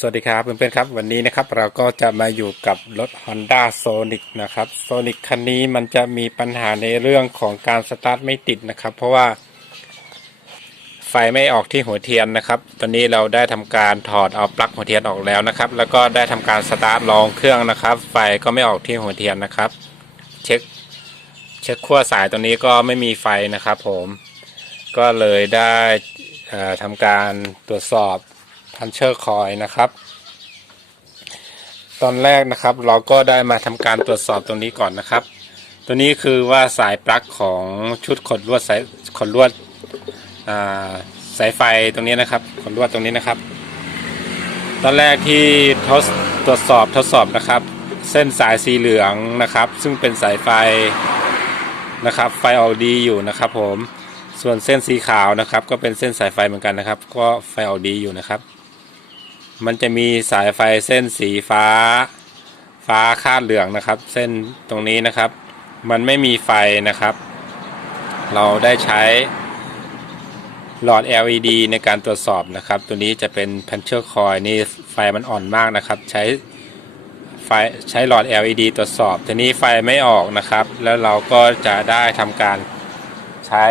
สวัสดีครับเพื่อนๆครับวันนี้นะครับเราก็จะมาอยู่กับรถ Honda Sonic นะครับ Sonic คันนี้มันจะมีปัญหาในเรื่องของการสตาร์ทไม่ติดนะครับ เพราะว่า ไฟไม่ออกที่หัวเทียนนะครับ ตอนนี้เราได้ทำการถอดเอาปลั๊กหัวเทียนออกแล้วนะครับ แล้วก็ได้ทำการสตาร์ทลองเครื่องนะครับ ไฟก็ไม่ออกที่หัวเทียนนะครับ เช็คเช็คขั้วสายตรงนี้ก็ไม่มีไฟนะครับ ผมก็เลยได้เอ่อทำการตรวจสอบ พันเชอร์คอยนะครับ ตอนแรกนะครับเราก็ได้มาทำการตรวจสอบตรงนี้ก่อนนะครับ ตัวนี้คือว่าสายปลั๊กของชุดขดลวดสายขดลวดสายไฟตรงนี้นะครับขดลวดตรงนี้นะครับ ตอนแรกที่ทดตรวจสอบทดสอบนะครับ เส้นสายสีเหลืองนะครับ ซึ่งเป็นสายไฟนะครับไฟออกดีอยู่นะครับผมส่วนเส้นสีขาวนะครับ ก็เป็นเส้นสายไฟเหมือนกันนะครับ ก็ไฟออกดีอยู่นะครับ มันจะมีสายไฟเส้นสีฟ้า ฟ้าคาดเหลืองนะครับ เส้นตรงนี้นะครับ มันไม่มีไฟนะครับ เราได้ใช้หลอด LED ในการตรวจสอบนะครับ ตัวนี้จะเป็น puncher coil นี่ไฟมันอ่อนมากนะครับ ใช้ไฟใช้หลอด LED ตรวจสอบ ทีนี้ไฟไม่ออกนะครับ แล้วเราก็จะได้ทำการใช้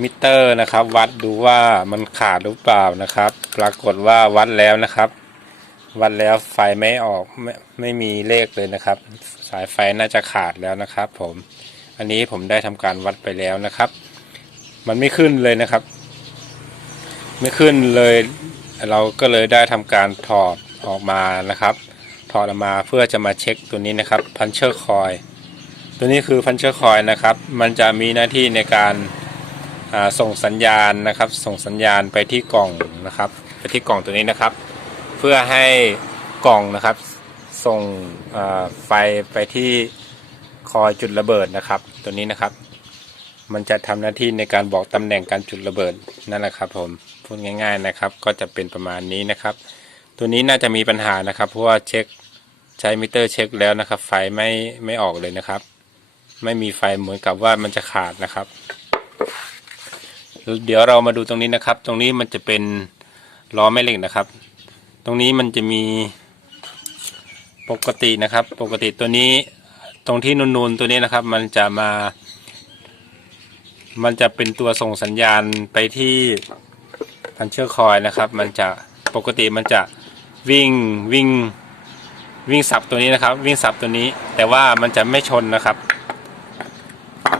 มิเตอร์นะครับ วัดดูว่ามันขาดหรือเปล่านะครับ ปรากฏว่าวัดแล้วนะครับ วัดแล้วไฟไม่ออกไม่ไม่มีเลขเลยนะครับ สายไฟน่าจะขาดแล้วนะครับ ผมอันนี้ผมได้ทำการวัดไปแล้วนะครับ มันไม่ขึ้นเลยนะครับ ไม่ขึ้นเลย เราก็เลยได้ทำการถอดออกมานะครับ ถอดออกมาเพื่อจะมาเช็คตัวนี้นะครับพันเชอร์คอยตัวนี้คือพันเชอร์คอยนะครับ มันจะมีหน้าที่ในการส่งสัญญาณนะครับ ส่งสัญญาณไปที่กล่องนะครับ ไปที่กล่องตัวนี้นะครับ เพื่อให้กล่องนะครับส่งไฟไปที่คอยจุดระเบิดนะครับ ตัวนี้นะครับ มันจะทำหน้าที่ในการบอกตำแหน่งการจุดระเบิดนั่นแหละครับ ผมพูดง่าย ๆนะครับ ก็จะเป็นประมาณนี้นะครับ ตัวนี้น่าจะมีปัญหานะครับ เพราะว่าเช็คใช้มิเตอร์เช็คแล้วนะครับ ไฟไม่ไม่ออกเลยนะครับ ไม่มีไฟเหมือนกับว่ามันจะขาดนะครับ เดี๋ยวเรามาดูตรงนี้นะครับ ตรงนี้มันจะเป็น ล้อแม่เหล็กนะครับ ตรงนี้มันจะมีปกตินะครับ ปกติตัวนี้ตรงที่นูนๆตัวนี้นะครับ มันจะมา มันจะเป็นตัวส่งสัญญาณไปที่พันเชือร์คอยนะครับ มันจะปกติมันจะวิ่งวิ่งวิ่งสับตัวนี้นะครับ วิ่งสับตัวนี้ แต่ว่ามันจะไม่ชนนะครับ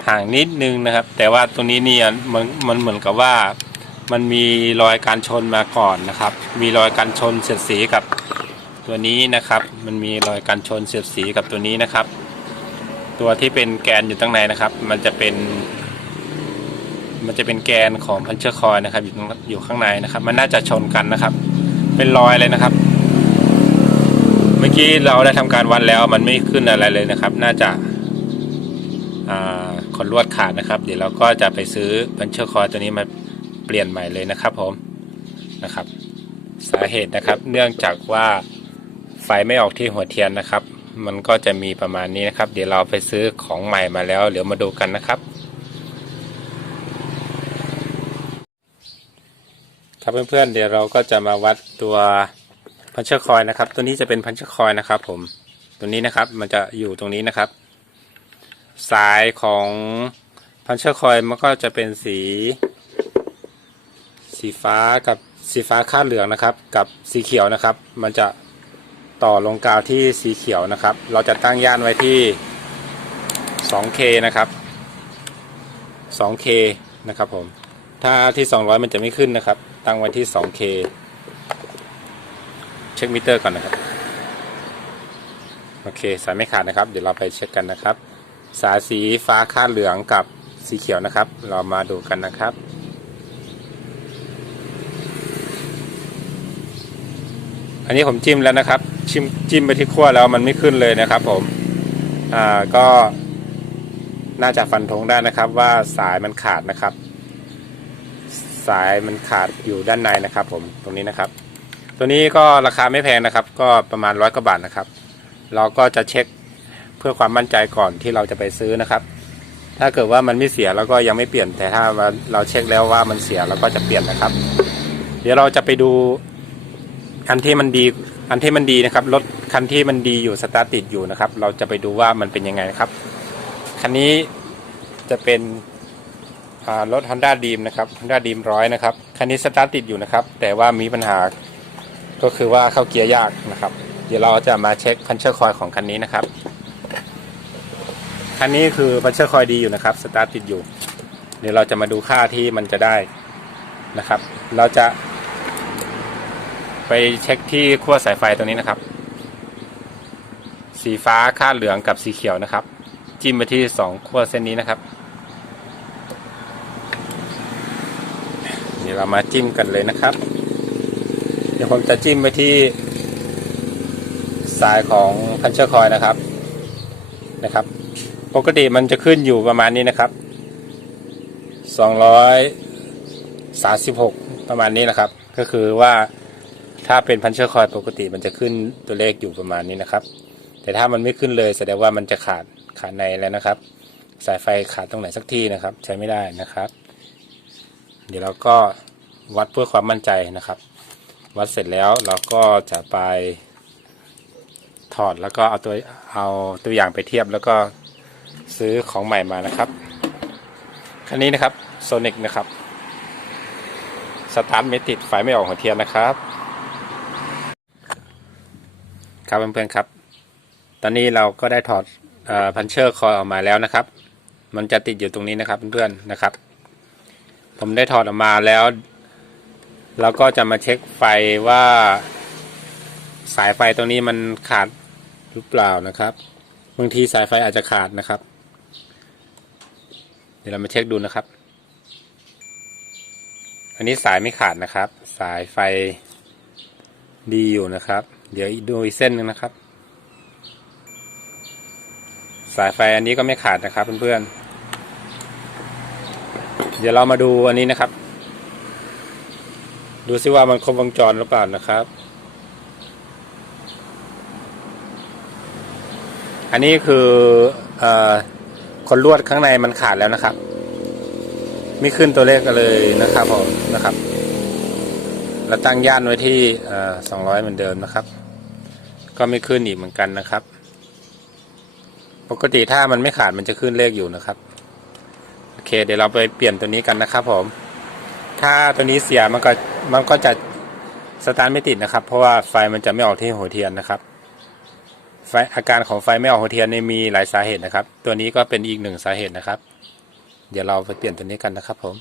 ห่างนิดนึงนะครับ แต่ว่าตรงนี้เนี่ยมันมันเหมือนกับว่า มันมีรอยการชนมาก่อนนะครับ มีรอยการชนเสียดสีกับตัวนี้นะครับ มันมีรอยการชนเสียดสีกับตัวนี้นะครับ ตัวที่เป็นแกนอยู่ตั้งในนะครับ มันจะเป็น มันจะเป็นแกนของพันเชอร์คอยนะครับ อยู่อยู่ข้างในนะครับ มันน่าจะชนกันนะครับ เป็นรอยเลยนะครับ เมื่อกี้เราได้ทำการวัดแล้ว มันไม่ขึ้นอะไรเลยนะครับ น่าจะขนลวดขาดนะครับ เดี๋ยวเราก็จะไปซื้อพันเชอร์คอยตัวนี้มา เปลี่ยนใหม่เลยนะครับผมนะครับ สาเหตุนะครับเนื่องจากว่าไฟไม่ออกที่หัวเทียนนะครับ มันก็จะมีประมาณนี้นะครับ เดี๋ยวเราไปซื้อของใหม่มาแล้วเดี๋ยวมาดูกันนะครับครับเพื่อนๆเดี๋ยวเราก็จะมาวัดตัวพันเชอร์คอยนะครับ ตัวนี้จะเป็นพันเชอร์คอยนะครับ ผมตัวนี้นะครับมันจะอยู่ตรงนี้นะครับ สายของพันเชอร์คอยมันก็จะเป็นสี สีฟ้ากับสีฟ้าคาดเหลืองนะครับ กับสีเขียวนะครับ มันจะต่อลงกาวที่สีเขียวนะครับ เราจะตั้งย่านไว้ที่ 2K นะครับ 2K นะครับผม ถ้าที่ 200 มันจะไม่ขึ้นนะครับ ตั้งไว้ที่ 2K เช็คมิเตอร์ก่อนนะครับ โอเค สายไม่ขาดนะครับ เดี๋ยวเราไปเช็คกันนะครับ สายสีฟ้าคาดเหลืองกับสีเขียวนะครับ เรามาดูกันนะครับ อันนี้ผมจิ้มแล้วนะครับชิมจิ้มไปที่ขั้วแล้วมันไม่ขึ้นเลยนะครับ ผม อ่าก็น่าจะฟันธงได้นะครับ ว่าสายมันขาดนะครับ สายมันขาดอยู่ด้านในนะครับ ผมตรงนี้นะครับ ตัวนี้ก็ราคาไม่แพงนะครับ ก็ประมาณร้อยกว่าบาทนะครับ เราก็จะเช็คเพื่อความมั่นใจก่อนที่เราจะไปซื้อนะครับ ถ้าเกิดว่ามันไม่เสียแล้วก็ยังไม่เปลี่ยนแต่ถ้าเราเช็คแล้วว่ามันเสียเราก็จะเปลี่ยนนะครับ เดี๋ยวเราจะไปดู อันที่มันดีอันที่มันดีนะครับรถคันที่มันดีอยู่สตาร์ทติดอยู่นะครับ เราจะไปดูว่ามันเป็นยังไงนะครับคันนี้จะเป็นรถ Honda Dream นะครับ Honda Dream ร้อยนะครับคันนี้สตาร์ทติดอยู่นะครับ แต่ว่ามีปัญหาก็คือว่าเข้าเกียร์ยากนะครับ เดี๋ยวเราจะมาเช็คพันเชอร์คอยของคันนี้นะครับคันนี้คือพันเชอร์คอยดีอยู่นะครับสตาร์ทติดอยู่ เดี๋ยวเราจะมาดูค่าที่มันจะได้นะครับ เราจะ ไปเช็คที่ขั้วสายไฟตรงนี้นะครับ สีฟ้าค่าเหลืองกับสีเขียวนะครับ จิ้มไปที่สองขั้วเส้นนี้นะครับเดี๋ยวเรามาจิ้มกันเลยนะครับ เดี๋ยวผมจะจิ้มไปที่สายของพันเชอร์คอยนะครับนะครับ ปกติมันจะขึ้นอยู่ประมาณนี้นะครับ236 ประมาณนี้นะครับ ก็คือว่า ถ้าเป็นพันเชอร์คอยปกติมันจะขึ้นตัวเลขอยู่ประมาณนี้นะครับ แต่ถ้ามันไม่ขึ้นเลยแสดงว่ามันจะขาดขาดในแล้วนะครับ สายไฟขาดตรงไหนสักที่นะครับ ใช้ไม่ได้นะครับ เดี๋ยวเราก็วัดเพื่อความมั่นใจนะครับ วัดเสร็จแล้วเราก็จะไปถอดแล้วก็เอาตัวเอาตัวอย่างไปเทียบแล้วก็ซื้อของใหม่มานะครับ คันนี้นะครับโซนิกนะครับ สตาร์ทไม่ติดไฟไม่ออกหัวเทียนนะครับ ครับเพื่อนๆครับ ตอนนี้เราก็ได้ถอดพันเชอร์คอยออกมาแล้วนะครับ มันจะติดอยู่ตรงนี้นะครับเพื่อนๆนะครับ ผมได้ถอดออกมาแล้วเราก็จะมาเช็คไฟว่า สายไฟตรงนี้มันขาดหรือเปล่านะครับบางทีสายไฟอาจจะขาดนะครับ เดี๋ยวเรามาเช็คดูนะครับ อันนี้สายไม่ขาดนะครับ สายไฟ ดีอยู่นะครับ เดี๋ยวดูอีกเส้นหนึงนะครับ สายไฟอันนี้ก็ไม่ขาดนะครับเพื่อนๆเดี๋ยวเรามาดูอันนี้นะครับ ดูซิว่ามันครบวงจรหรือเปล่านะครับ อันนี้คือเอ่อคนลวดข้างในมันขาดแล้วนะครับ ไม่ขึ้นตัวเลขกันเลยนะครับผมนะครับ แล้วตั้งย่านไว้ที่สองร้อยเหมือนเดิมนะครับ ก็ไม่ขึ้นอีกเหมือนกันนะครับ ปกติถ้ามันไม่ขาดมันจะขึ้นเลขอยู่นะครับ โอเค เดี๋ยวเราไปเปลี่ยนตัวนี้กันนะครับผม ถ้าตัวนี้เสียมันก็มันก็จะสตาร์ทไม่ติดนะครับ เพราะว่าไฟมันจะไม่ออกที่หัวเทียนนะครับ ไฟอาการของไฟไม่ออกหัวเทียนเนี่มีหลายสาเหตุนะครับ ตัวนี้ก็เป็นอีกหนึ่งสาเหตุนะครับ เดี๋ยวเราไปเปลี่ยนตัวนี้กันนะครับผม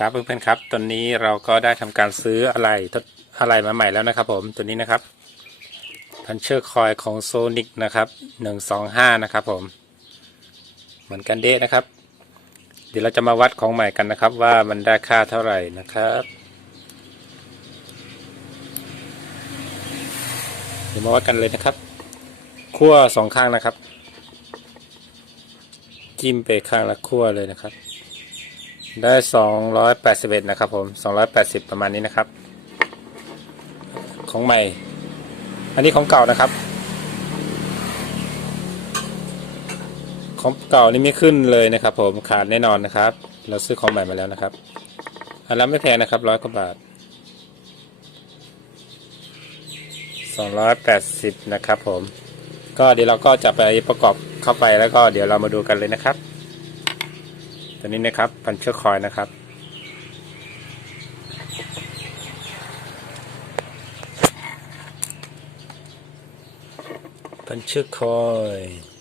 ครับเพื่อนๆครับ ตอนนี้เราก็ได้ทำการซื้ออะไรทดอะไรมาใหม่แล้วนะครับ ผมตัวนี้นะครับพันเชอร์คอยของโซนิกนะครับหนึ่งสองห้านะครับผมเหมือนกันเดะนะครับ เดี๋ยวเราจะมาวัดของใหม่กันนะครับ ว่ามันได้ค่าเท่าไหร่นะครับเดี๋ยวมาวัดกันเลยนะครับขั้วสองข้างนะครับ จิ้มไปข้างละขั้วเลยนะครับ ได้สองร้อยแปดสิบเอ็ดนะครับผมสองร้อยแปดสิบประมาณนี้นะครับ ของใหม่ อันนี้ของเก่านะครับ ของเก่านี่ไม่ขึ้นเลยนะครับ ผมขาดแน่นอนนะครับ เราซื้อของใหม่มาแล้วนะครับอันละไม่แพงนะครับร้อยกว่าบาทสองร้อยแปดสิบนะครับผม ก็เดี๋ยวเราก็จะไปประกอบเข้าไปแล้วก็เดี๋ยวเรามาดูกันเลยนะครับ ตัวนี้นะครับพันเชือกคอยนะครับ พันเชือกคอย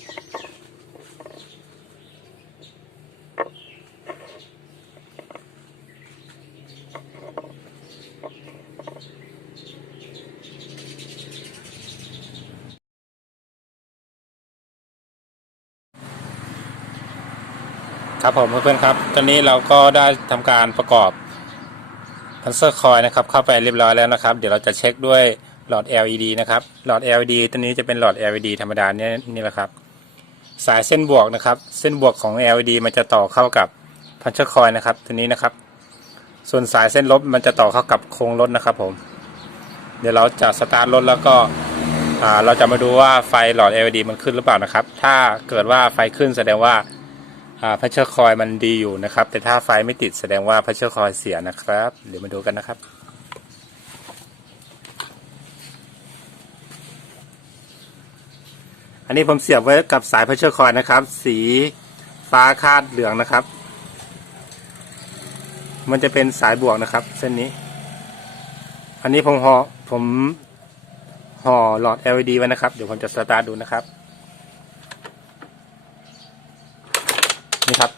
ครับผมเพื่อนๆครับ ตอนนี้เราก็ได้ทำการประกอบพันเซอร์คอยนะครับเข้าไปเรียบร้อยแล้วนะครับ เดี๋ยวเราจะเช็คด้วยหลอด LED นะครับ หลอด LED ตัวนี้จะเป็นหลอด LED ธรรมดาเนี่ยนี่แหละครับ สายเส้นบวกนะครับ เส้นบวกของ LED มันจะต่อเข้ากับพันเชอร์คอยนะครับ ตัวนี้นะครับ ส่วนสายเส้นลบมันจะต่อเข้ากับโครงรถนะครับผม เดี๋ยวเราจะสตาร์ทรถแล้วก็เราจะมาดูว่าไฟหลอด LED มันขึ้นหรือเปล่านะครับ ถ้าเกิดว่าไฟขึ้นแสดงว่า พัชเชอร์คอยมันดีอยู่นะครับ แต่ถ้าไฟไม่ติดแสดงว่าพัชเชอร์คอยเสียนะครับ เดี๋ยวมาดูกันนะครับ อันนี้ผมเสียบไว้กับสายพัชเชอร์คอยนะครับ สีฟ้าคาดเหลืองนะครับ มันจะเป็นสายบวกนะครับ เส้นนี้ อันนี้ผมห่อผมห่อหลอด LED ไว้นะครับ เดี๋ยวผมจะสตาร์ทดูนะครับ นี่ครับ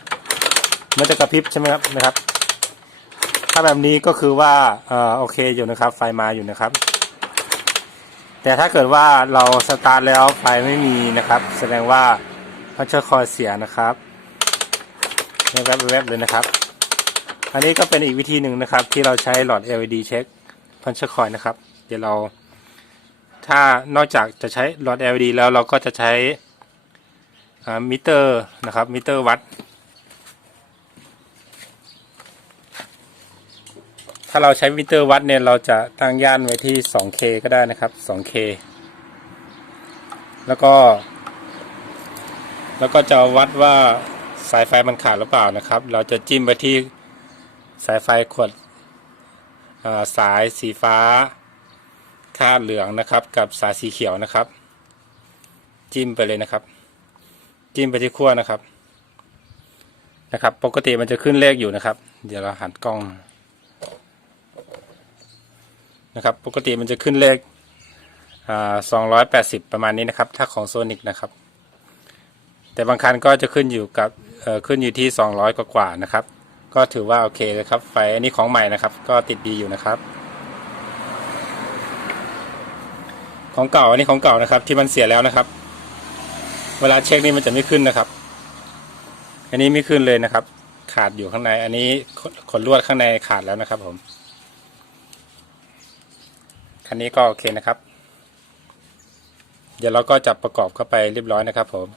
มันจะก ระพริบใช่ไหมครับนะครับ ถ้าแบบนี้ก็คือว่าเอ่อโอเคอยู่นะครับ ไฟมาอยู่นะครับ แต่ถ้าเกิดว่าเราสตาร์ทแล้วไฟไม่มีนะครับ แสดงว่าพัชเชอร์คอยเสียนะครับแวบๆแวบเลยนะครับ อันนี้ก็เป็นอีกวิธีหนึ่งนะครับ ที่เราใช้หลอด LED เช็คพันเชอร์คอยนะครับ เดี๋ยวเรา ถ้านอกจากจะใช้หลอด LED แล้วเราก็จะใช้มิเตอร์นะครับมิเตอร์วัด ถ้าเราใช้มิเตอร์วัดเนี่ยเราจะตั้งย่านไว้ที่ 2K ก็ได้นะครับ 2K แล้วก็ แล้วก็จะวัดว่าสายไฟมันขาดหรือเปล่านะครับ เราจะจิ้มไปที่สายไฟขวดสายสีฟ้าคาดเหลืองนะครับ กับสายสีเขียวนะครับ จิ้มไปเลยนะครับ จิ้มไปที่ขั้วนะครับนะครับ ปกติมันจะขึ้นเลขอยู่นะครับ เดี๋ยวเราหันกล้อง นะครับ ปกติมันจะขึ้นเลขอ่า280ประมาณนี้นะครับ ถ้าของโซนิกนะครับ แต่บางคันก็จะขึ้นอยู่กับขึ้นอยู่ที่200กว่ากว่าๆนะครับ ก็ถือว่าโอเคเลยครับ ไฟอันนี้ของใหม่นะครับ ก็ติดดีอยู่นะครับ ของเก่าอันนี้ของเก่านะครับ ที่มันเสียแล้วนะครับ เวลาเช็คนี่มันจะไม่ขึ้นนะครับ อันนี้ไม่ขึ้นเลยนะครับ ขาดอยู่ข้างใน อันนี้ขนลวดข้างในขาดแล้วนะครับผม คันนี้ก็โอเคนะครับ เดี๋ยวเราก็จับประกอบเข้าไปเรียบร้อยนะครับผม